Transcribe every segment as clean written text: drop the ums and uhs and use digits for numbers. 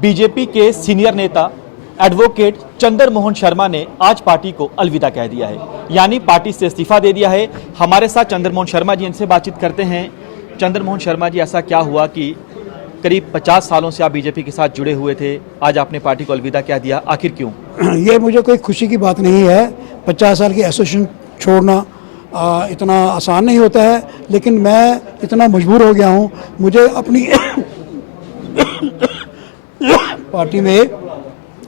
BJP के senior नेता advocate Chandra Mohan Sharma ने आज पार्टी को अलविदा कह दिया है, यानी पार्टी से इस्तीफा दे दिया है। हमारे साथ चंद्र मोहन शर्मा जी, इनसे बातचीत करते हैं। चंद्र मोहन शर्मा जी, ऐसा क्या हुआ कि करीब 50 सालों से आप बीजेपी के साथ जुड़े हुए थे, आज आपने पार्टी को अलविदा कह दिया, आखिर क्यों? ये मुझे कोई खुशी की बात नहीं है। 50 साल की एसोसिएशन छोड़ना इतना आसान नहीं होता है, लेकिन मैं इतना मजबूर हो गया हूँ। मुझे अपनी पार्टी में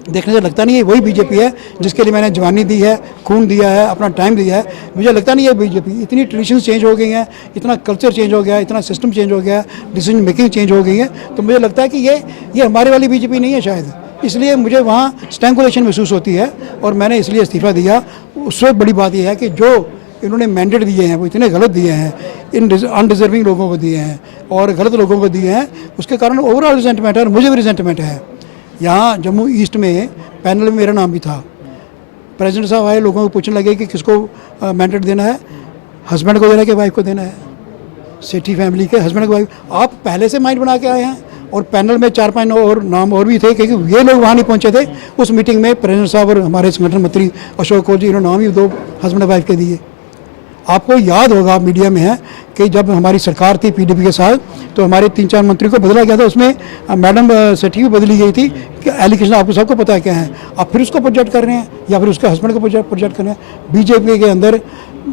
देखने से लगता नहीं है वही बीजेपी है जिसके लिए मैंने जवानी दी है, खून दिया है, अपना टाइम दिया है। मुझे लगता नहीं है बीजेपी। इतनी ट्रेडिशन चेंज हो गई हैं, इतना कल्चर चेंज हो गया है, इतना सिस्टम चेंज हो गया है, डिसीजन मेकिंग चेंज हो गई है। तो मुझे लगता है कि ये हमारे वाली बीजेपी नहीं है शायद, इसलिए मुझे वहाँ स्टैंकुलेशन महसूस होती है और मैंने इसलिए इस्तीफ़ा दिया। उससे बड़ी बात यह है कि जो इन्होंने मैंडेट दिए हैं वो इतने गलत दिए हैं, इन अनडिजर्विंग लोगों को दिए हैं और गलत लोगों को दिए हैं। उसके कारण ओवरऑल रिजेंटमेंट है और मुझे भी रिजेंटमेंट है। यहाँ जम्मू ईस्ट में पैनल में मेरा नाम भी था। प्रेसिडेंट साहब आए, लोगों को पूछने लगे कि किसको मैंडेट देना है, हस्बैंड को देना है कि वाइफ को देना है, सेठी फैमिली के हस्बैंड को वाइफ। आप पहले से माइंड बना के आए हैं और पैनल में 4-5 और नाम और भी थे, क्योंकि ये लोग वहाँ नहीं पहुँचे थे उस मीटिंग में। प्रेसिडेंट साहब और हमारे संगठन मंत्री अशोक कौल जी, इन्होंने नाम ही 2 हस्बैंड वाइफ के दिए। आपको याद होगा, मीडिया में है कि जब हमारी सरकार थी पीडीपी के साथ, तो हमारे 3-4 मंत्री को बदला गया था। उसमें मैडम सेठी भी बदली गई थी कि एलिगेशन आपको सबको पता है क्या है। आप फिर उसको प्रोजेक्ट कर रहे हैं या फिर उसके हस्बैंड को प्रोजेक्ट कर रहे हैं। बीजेपी के अंदर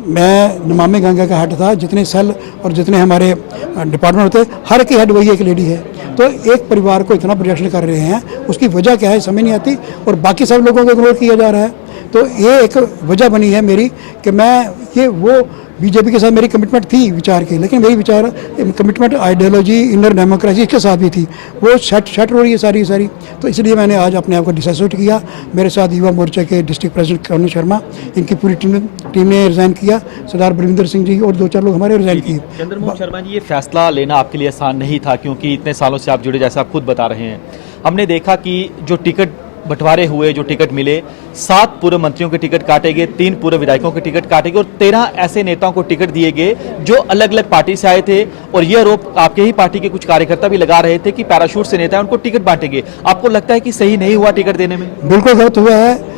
मैं नमामि गंगा का हेड था, जितने सेल और जितने हमारे डिपार्टमेंट होते, हर की हेड वही एक लेडी है। तो एक परिवार को इतना प्रोजेक्शन कर रहे हैं, उसकी वजह क्या है समझ नहीं आती और बाकी सब लोगों को इग्नोर किया जा रहा है। तो ये एक वजह बनी है मेरी कि मैं वो बीजेपी के साथ मेरी कमिटमेंट थी विचार की, लेकिन मेरी विचार कमिटमेंट आइडियोलॉजी, इनर डेमोक्रेसी इसके साथ भी थी, वो सेट हो रही है सारी। तो इसलिए मैंने आज अपने आप को डिसाइड किया। मेरे साथ युवा मोर्चा के डिस्ट्रिक्ट प्रेसिडेंट करुण शर्मा, इनकी पूरी टीम ने रिज़ाइन किया। सरदार बलविंदर सिंह जी और 2-4 लोग हमारे रिज़ाइन किए। चंद्र मोहन शर्मा जी, ये फैसला लेना आपके लिए आसान नहीं था, क्योंकि इतने सालों से आप जुड़े, जैसा आप खुद बता रहे हैं। हमने देखा कि जो टिकट बंटवारे हुए, जो टिकट मिले, 7 पूर्व मंत्रियों के टिकट काटे गए, 3 पूर्व विधायकों के टिकट काटे गए और 13 ऐसे नेताओं को टिकट दिए गए जो अलग अलग पार्टी से आए थे। और ये आरोप आपके ही पार्टी के कुछ कार्यकर्ता भी लगा रहे थे कि पैराशूट से नेता उनको टिकट बांटेंगे। आपको लगता है कि सही नहीं हुआ टिकट देने में? बिल्कुल गलत हुआ है।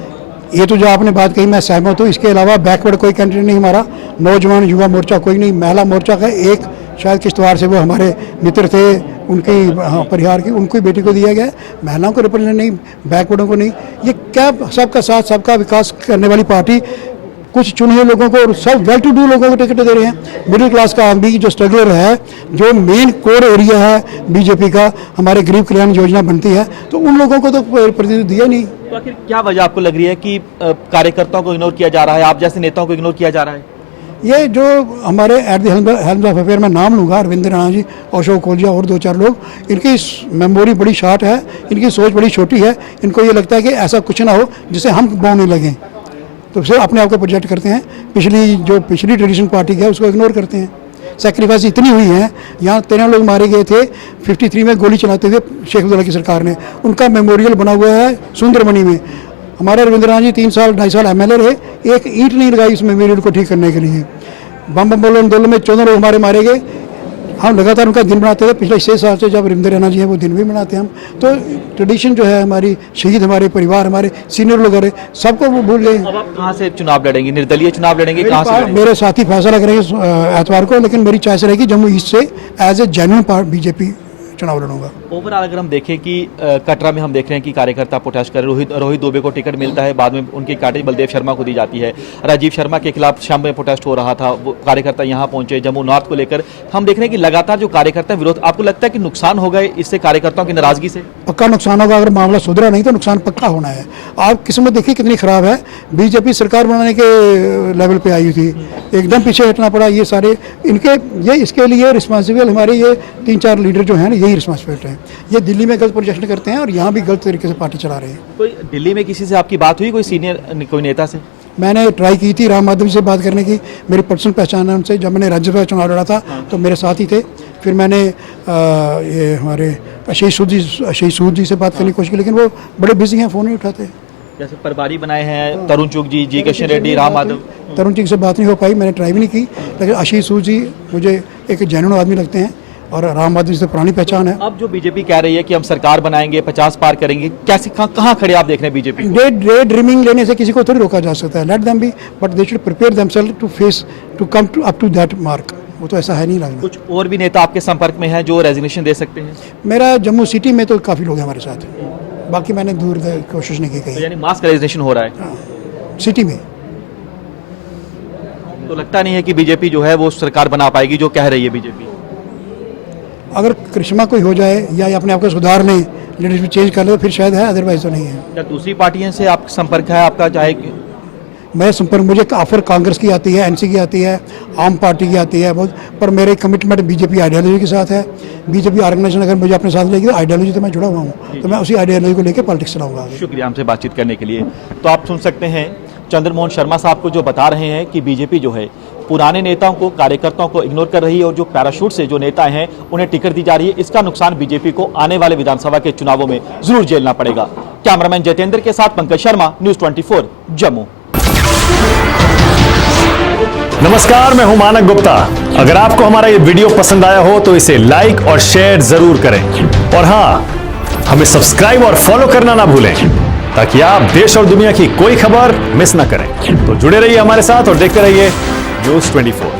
ये तो जो आपने बात कही मैं सहमत हूँ। इसके अलावा बैकवर्ड कोई कैंडिडेट नहीं हमारा, नौजवान युवा मोर्चा कोई नहीं। महिला मोर्चा का एक शायद किश्तवाड़ से वो हमारे मित्र थे, उनकी परिवार की उनकी बेटी को दिया गया। महिलाओं को रिप्रेजेंट नहीं, बैकवर्डों को नहीं। ये क्या सबका साथ सबका विकास करने वाली पार्टी कुछ चुने हुए लोगों को और सब वेल टू डू लोगों को टिकट दे रहे हैं। मिडिल क्लास का आदमी जो स्ट्रगलर है, जो मेन कोर एरिया है बीजेपी का, हमारे गरीब कल्याण योजना बनती है, तो उन लोगों को तो प्रतिनिधित्व दिया नहीं। तो आखिर क्या वजह आपको लग रही है कि कार्यकर्ताओं को इग्नोर किया जा रहा है, आप जैसे नेताओं को इग्नोर किया जा रहा है? ये जो हमारे at the helm of affair में नाम लूँगा, अरविंद राणा जी, अशोक कोलिया और 2-4 लोग, इनकी मेमोरी बड़ी शॉर्ट है, इनकी सोच बड़ी छोटी है। इनको ये लगता है कि ऐसा कुछ ना हो जिससे हम बोलने लगें, तो फिर अपने आप को प्रोजेक्ट करते हैं। पिछली ट्रेडिशन पार्टी है उसको इग्नोर करते हैं। सेक्रीफाइस इतनी हुई है, यहाँ 13 लोग मारे गए थे 53 में गोली चलाते हुए शेख अब्दुल्ला की सरकार ने। उनका मेमोरियल बना हुआ है सुंदरमणि में। हमारे अरविंद राणा जी 3 साल 2.5 साल एमएलए रहे, एक ईंट नहीं लगाई इस मेमोरियल को ठीक करने के लिए। बम बोलो आंदोलन में 14 लोग हमारे मारे गए। हम लगातार उनका दिन बनाते थे। पिछले 6 साल से जब अरविंद राणा जी हैं वो दिन भी बनाते हैं हम। तो ट्रेडिशन जो है हमारी, शहीद हमारे परिवार, हमारे सीनियर लोग रहे, सबको वो भूल गए। अब आप कहाँ से चुनाव लड़ेंगे? निर्दलीय चुनाव लड़ेंगे? कहाँ से लड़ेंगे? मेरे साथी फैसला करेंगे एतवार को, लेकिन मेरी चॉइस रहेगी जम्मू ईस्ट से एज ए जेन्युइन बीजेपी चुनाव लड़ूंगा। ओवरऑल अगर हम देखें कि कटरा में हम देख रहे हैं कि कार्यकर्ता प्रोटेस्ट कर रहे। रोहित दुबे को टिकट मिलता है, बाद में उनकी काटेज बलदेव शर्मा को दी जाती है। राजीव शर्मा के खिलाफ शाम में प्रोटेस्ट हो रहा था, वो कार्यकर्ता यहाँ पहुंचे। जम्मू नॉर्थ को लेकर हम देख रहे हैं कि लगातार जो कार्यकर्ता विरोध, आपको लगता है कि नुकसान हो गए इससे कार्यकर्ताओं की नाराजगी से? पक्का नुकसान होगा। अगर मामला सुधरा नहीं तो नुकसान पक्का होना है। आप किस्मत देखिए कितनी खराब है। बीजेपी सरकार बनाने के लेवल पे आई थी, एकदम पीछे हटना पड़ा। ये सारे इसके लिए रिस्पॉन्सिबल हमारे ये 3-4 लीडर जो हैं ना, यही रिस्पॉन्सिबिलिटी है। ये दिल्ली में गलत प्रोजेक्शन करते हैं और यहाँ भी गलत तरीके से पार्टी चला रहे हैं। कोई दिल्ली में किसी से आपकी बात हुई, कोई सीनियर कोई नेता से? मैंने ट्राई की थी राम माधव से बात करने की, मेरी पर्सनल पहचान है उनसे। जब मैंने राज्यसभा चुनाव लड़ा था तो मेरे साथ ही थे। फिर मैंने ये हमारे आशीष सूद जी से बात करने की कोशिश की, लेकिन वो बड़े बिजी हैं, फ़ोन नहीं उठाते। जैसे प्रभारी बनाए हैं तरुण चुग जी, जी किशन रेड्डी, राम माधव। तरुण चुग से बात नहीं हो पाई, मैंने ट्राई भी नहीं की। लेकिन आशीष सूद जी मुझे एक जेन्युइन आदमी लगते हैं और राम बहादुर से पुरानी पहचान है। अब जो बीजेपी कह रही है कि हम सरकार बनाएंगे, 50 पार करेंगे, कैसे कहाँ खड़े आप देख रहे हैं बीजेपी? डे ड्रीमिंग लेने से किसी को थोड़ी रोका जा सकता है। Let them be, but they should prepare themselves to face, to come to up to that mark. वो तो ऐसा है नहीं लगना। कुछ और भी नेता आपके संपर्क में हैं जो रेजिग्नेशन दे सकते हैं? मेरा जम्मू सिटी में तो काफ़ी लोग हैं हमारे साथ, बाकी मैंने दूर कोशिश नहीं की तो कहीं। यानी मास रेजिग्नेशन हो रहा है। हाँ, सिटी में तो लगता नहीं है कि बीजेपी जो है वो सरकार बना पाएगी जो कह रही है बीजेपी? अगर करिश्मा कोई हो जाए या ये अपने आप को सुधार लें, लीडरशिप चेंज कर ले तो फिर शायद है, अदरवाइज तो नहीं है। क्या दूसरी पार्टियों से आप संपर्क है आपका? चाहे मैं संपर्क, मुझे ऑफर कांग्रेस की आती है, एनसी की आती है, आम पार्टी की आती है बहुत, पर मेरे कमिटमेंट बीजेपी आइडियोलॉजी के साथ है। बीजेपी ऑर्गेनाइजेशन अगर मुझे अपने साथ लेगी तो आइडियोलॉजी तो मैं जुड़ा हुआ हूँ, तो मैं उसी आइडियोलॉजी को लेकर पॉलिटिक्स चलाऊंगा आगे। शुक्रिया हमसे बातचीत करने के लिए। तो आप सुन सकते हैं चंद्रमोहन शर्मा साहब को जो बता रहे हैं कि बीजेपी जो है पुराने नेताओं को, कार्यकर्ताओं को इग्नोर कर रही है और जो पैराशूट से जो नेता हैं उन्हें टिकट दी जा रही है। इसका नुकसान बीजेपी को आने वाले विधानसभा के चुनावों में जरूर झेलना पड़ेगा। कैमरामैन जितेंद्र के साथ पंकज शर्मा, न्यूज़ 24 जम्मू। नमस्कार, मैं हूं मानक गुप्ता। अगर आपको हमारा ये वीडियो पसंद आया हो तो इसे लाइक और शेयर जरूर करें और हां, हमें सब्सक्राइब और फॉलो करना ना भूलें ताकि आप देश और दुनिया की कोई खबर मिस ना करें। तो जुड़े रहिए हमारे साथ और देखते रहिए न्यूज़ 24।